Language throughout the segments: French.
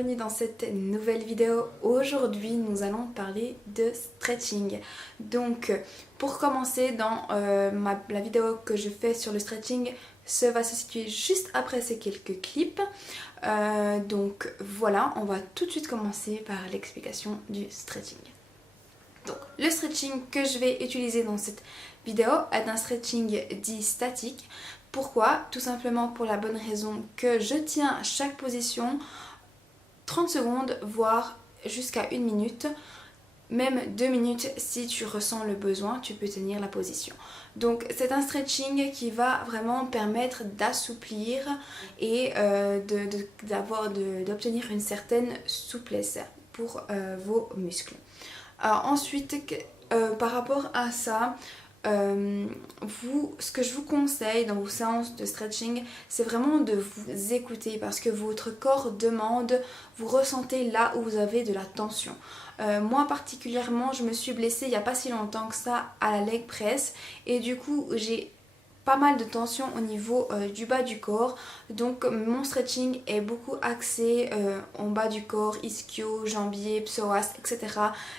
bienvenue dans cette nouvelle vidéo. Aujourd'hui nous allons parler de stretching. Donc pour commencer dans la vidéo que je fais sur le stretching, ça va se situer juste après ces quelques clips. Donc voilà, on va tout de suite commencer par l'explication du stretching. Donc le stretching que je vais utiliser dans cette vidéo est un stretching dit statique. Pourquoi? Tout simplement pour la bonne raison que je tiens chaque position 30 secondes, voire jusqu'à 1 minute, même 2 minutes si tu ressens le besoin, tu peux tenir la position. Donc c'est un stretching qui va vraiment permettre d'assouplir et d'obtenir une certaine souplesse pour vos muscles. Ensuite, par rapport à ça, ce que je vous conseille dans vos séances de stretching, c'est vraiment de vous écouter parce que votre corps demande, vous ressentez là où vous avez de la tension. Moi particulièrement, je me suis blessée il n'y a pas si longtemps que ça à la leg press et du coup j'ai pas mal de tension au niveau du bas du corps, donc mon stretching est beaucoup axé en bas du corps, ischio, jambier, psoas, etc.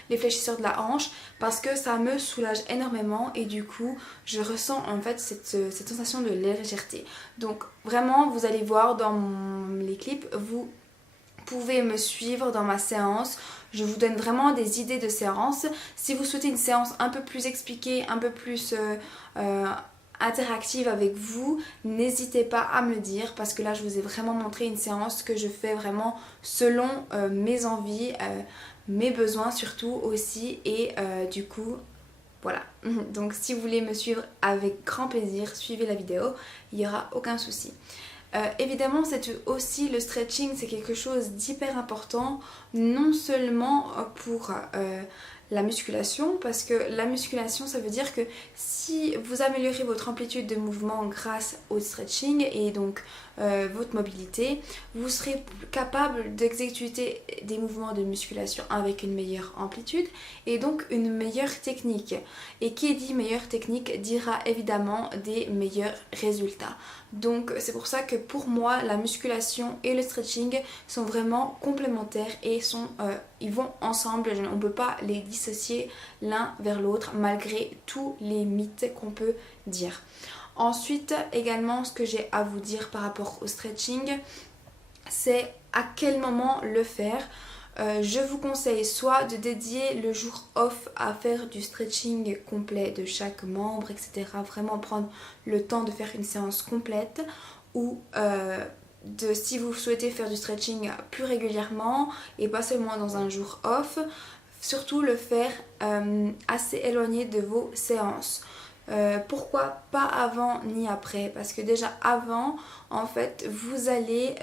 les fléchisseurs de la hanche, parce que ça me soulage énormément et du coup je ressens en fait cette sensation de légèreté. Donc vraiment vous allez voir dans les clips, vous pouvez me suivre dans ma séance. Je vous donne vraiment des idées de séance. Si vous souhaitez une séance un peu plus expliquée, un peu plus interactive avec vous, n'hésitez pas à me le dire parce que là je vous ai vraiment montré une séance que je fais vraiment selon mes envies, mes besoins surtout aussi et du coup voilà. Donc si vous voulez me suivre avec grand plaisir, suivez la vidéo, il n'y aura aucun souci. Évidemment c'est aussi le stretching, c'est quelque chose d'hyper important, non seulement pour la musculation, parce que la musculation ça veut dire que si vous améliorez votre amplitude de mouvement grâce au stretching et donc votre mobilité, vous serez capable d'exécuter des mouvements de musculation avec une meilleure amplitude et donc une meilleure technique. Et qui dit meilleure technique dira évidemment des meilleurs résultats. Donc c'est pour ça que pour moi la musculation et le stretching sont vraiment complémentaires et ils vont ensemble, on ne peut pas les dissocier l'un vers l'autre malgré tous les mythes qu'on peut dire. Ensuite également ce que j'ai à vous dire par rapport au stretching, c'est à quel moment le faire. Je vous conseille soit de dédier le jour off à faire du stretching complet de chaque membre, etc. Vraiment prendre le temps de faire une séance complète, ou si vous souhaitez faire du stretching plus régulièrement et pas seulement dans un jour off, surtout le faire assez éloigné de vos séances. Pourquoi pas avant ni après? Parce que déjà avant, en fait, vous allez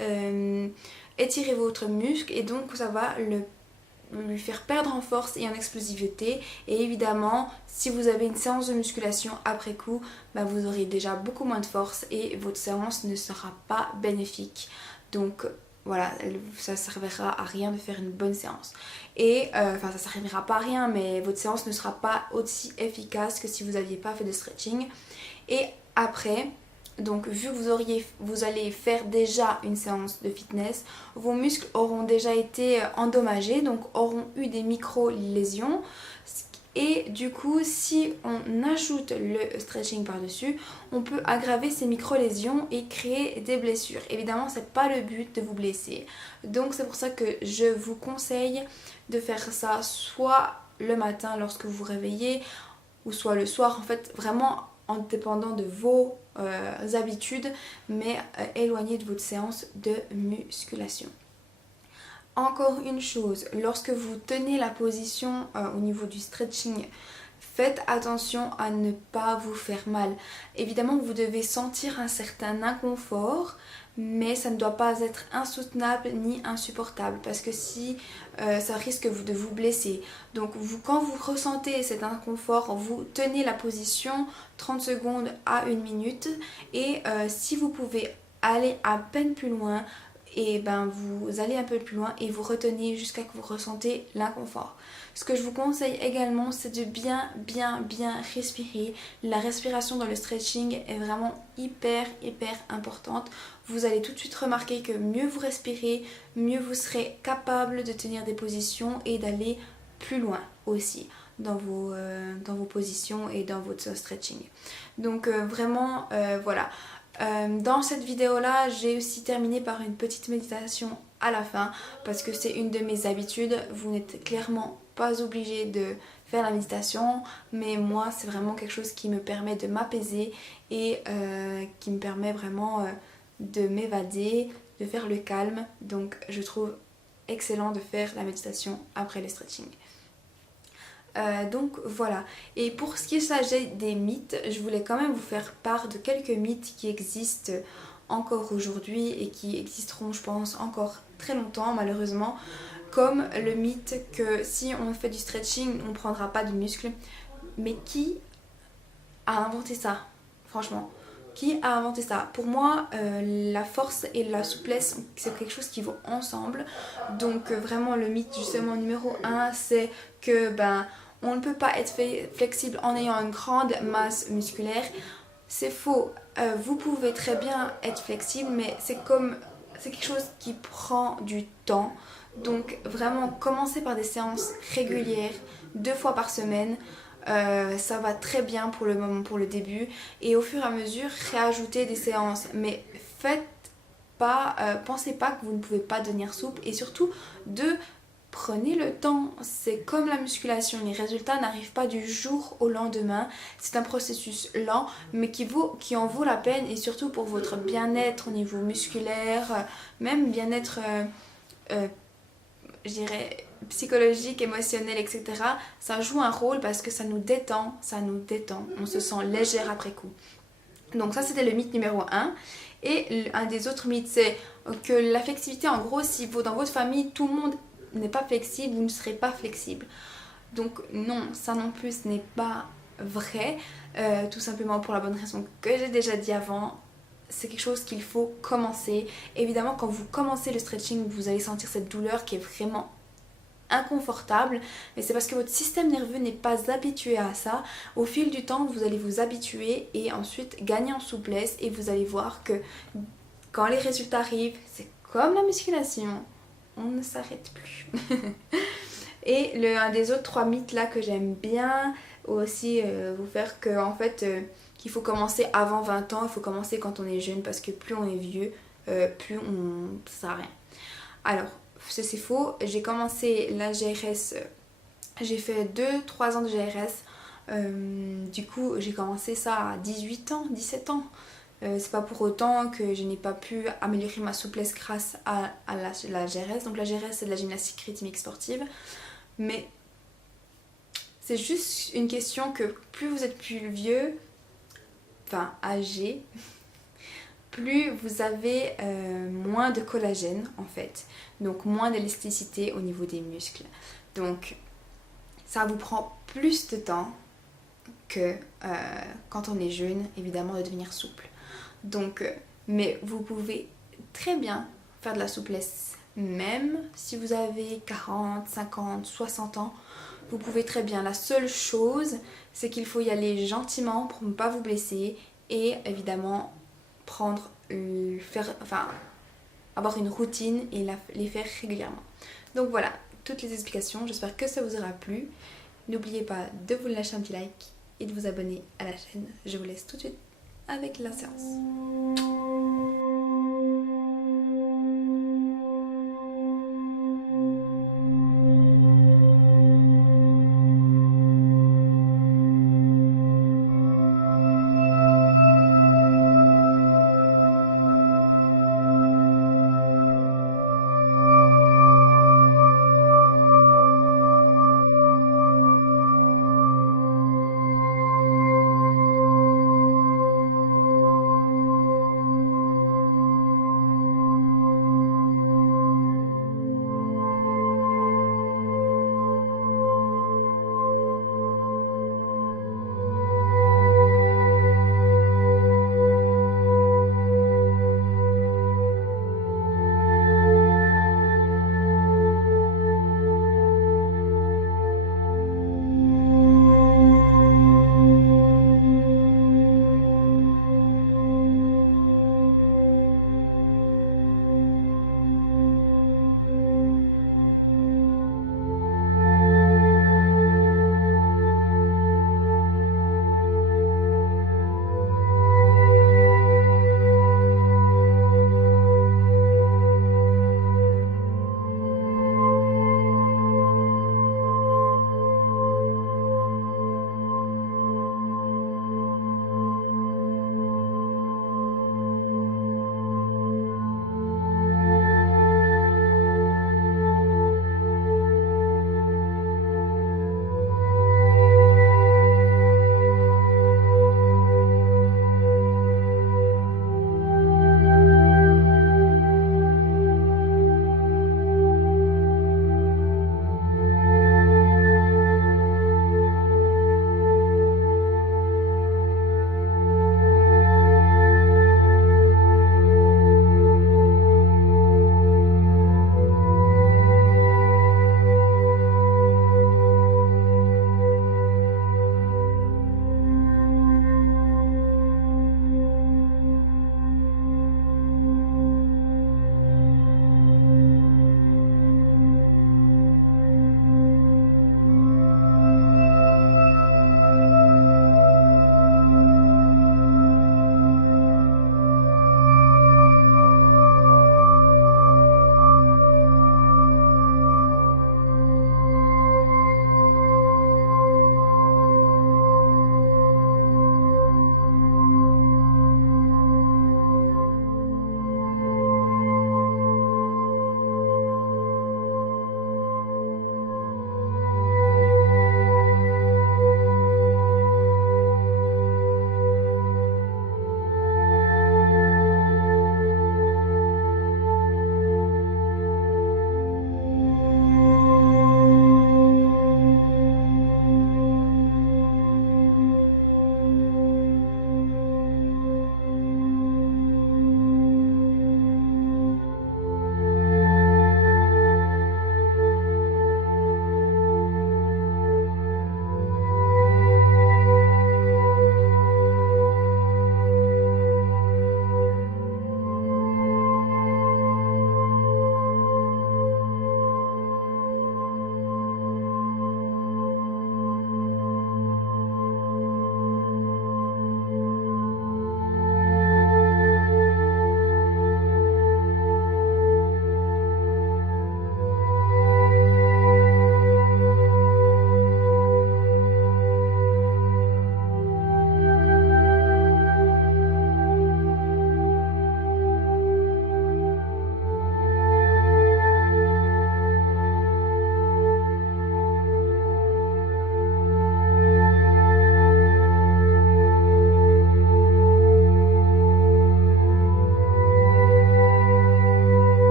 étirer votre muscle et donc ça va lui faire perdre en force et en explosivité. Et évidemment, si vous avez une séance de musculation après coup, vous aurez déjà beaucoup moins de force et votre séance ne sera pas bénéfique. Donc voilà, ça ne servira à rien de faire une bonne séance. Et ça ne servira pas à rien, mais votre séance ne sera pas aussi efficace que si vous n'aviez pas fait de stretching. Et après, donc vu que vous allez faire déjà une séance de fitness, vos muscles auront déjà été endommagés, donc auront eu des micro-lésions. Et du coup, si on ajoute le stretching par-dessus, on peut aggraver ces micro-lésions et créer des blessures. Évidemment, c'est pas le but de vous blesser. Donc c'est pour ça que je vous conseille de faire ça soit le matin lorsque vous vous réveillez, ou soit le soir, en fait vraiment en dépendant de vos habitudes, mais éloigné de votre séance de musculation. Encore une chose, lorsque vous tenez la position au niveau du stretching, faites attention à ne pas vous faire mal. Évidemment, vous devez sentir un certain inconfort, mais ça ne doit pas être insoutenable ni insupportable parce que si ça risque de vous blesser. Donc quand vous ressentez cet inconfort, vous tenez la position 30 secondes à 1 minute et si vous pouvez aller à peine plus loin, et ben vous allez un peu plus loin et vous retenez jusqu'à que vous ressentez l'inconfort. Ce que je vous conseille également, c'est de bien respirer. La respiration dans le stretching est vraiment hyper importante. Vous allez tout de suite remarquer que mieux vous respirez, mieux vous serez capable de tenir des positions et d'aller plus loin aussi dans vos positions et dans votre stretching. Donc vraiment voilà. Dans cette vidéo là, j'ai aussi terminé par une petite méditation à la fin parce que c'est une de mes habitudes. Vous n'êtes clairement pas obligé de faire la méditation, mais moi c'est vraiment quelque chose qui me permet de m'apaiser et qui me permet vraiment de m'évader, de faire le calme. Donc je trouve excellent de faire la méditation après le stretching. Donc voilà, et pour ce qui s'agit des mythes, je voulais quand même vous faire part de quelques mythes qui existent encore aujourd'hui et qui existeront je pense encore très longtemps malheureusement, comme le mythe que si on fait du stretching on ne prendra pas de muscles. Mais qui a inventé ça? Franchement, qui a inventé ça? Pour moi, la force et la souplesse, c'est quelque chose qui vont ensemble. Donc vraiment le mythe justement numéro 1, c'est que on ne peut pas être flexible en ayant une grande masse musculaire. C'est faux. Vous pouvez très bien être flexible, mais c'est quelque chose qui prend du temps. Donc vraiment commencez par des séances régulières, 2 fois par semaine. Ça va très bien pour le moment, pour le début, et au fur et à mesure réajouter des séances, mais pensez pas que vous ne pouvez pas devenir souple, et surtout prenez le temps. C'est comme la musculation, les résultats n'arrivent pas du jour au lendemain, c'est un processus lent mais qui en vaut la peine, et surtout pour votre bien-être au niveau musculaire, même bien-être je dirais psychologique, émotionnel, etc. Ça joue un rôle parce que ça nous détend, on se sent légère après coup. Donc ça c'était le mythe numéro 1. Et un des autres mythes, c'est que la flexibilité, en gros, si dans votre famille tout le monde n'est pas flexible, vous ne serez pas flexible. Donc non, ça non plus ce n'est pas vrai, tout simplement pour la bonne raison que j'ai déjà dit avant. C'est quelque chose qu'il faut commencer. Évidemment, quand vous commencez le stretching, vous allez sentir cette douleur qui est vraiment inconfortable, mais c'est parce que votre système nerveux n'est pas habitué à ça. Au fil du temps, vous allez vous habituer et ensuite gagner en souplesse, et vous allez voir que quand les résultats arrivent, c'est comme la musculation, on ne s'arrête plus. Et un des autres 3 mythes là que j'aime bien aussi vous faire, que en fait qu'il faut commencer avant 20 ans, il faut commencer quand on est jeune, parce que plus on est vieux, plus ça sert à rien. Alors, c'est faux, j'ai commencé la GRS, j'ai fait 2-3 ans de GRS, du coup j'ai commencé ça à 18 ans, 17 ans. C'est pas pour autant que je n'ai pas pu améliorer ma souplesse grâce à la GRS. Donc la GRS c'est de la gymnastique rythmique sportive, mais c'est juste une question que plus vous êtes plus vieux, enfin âgé, plus vous avez moins de collagène en fait, donc moins d'élasticité au niveau des muscles. Donc ça vous prend plus de temps que quand on est jeune, évidemment, de devenir souple. Donc, mais vous pouvez très bien faire de la souplesse, même si vous avez 40, 50, 60 ans. Vous pouvez très bien. La seule chose, c'est qu'il faut y aller gentiment pour ne pas vous blesser, et évidemment avoir une routine et les faire régulièrement. Donc voilà, toutes les explications, j'espère que ça vous aura plu. N'oubliez pas de vous lâcher un petit like et de vous abonner à la chaîne. Je vous laisse tout de suite avec la séance.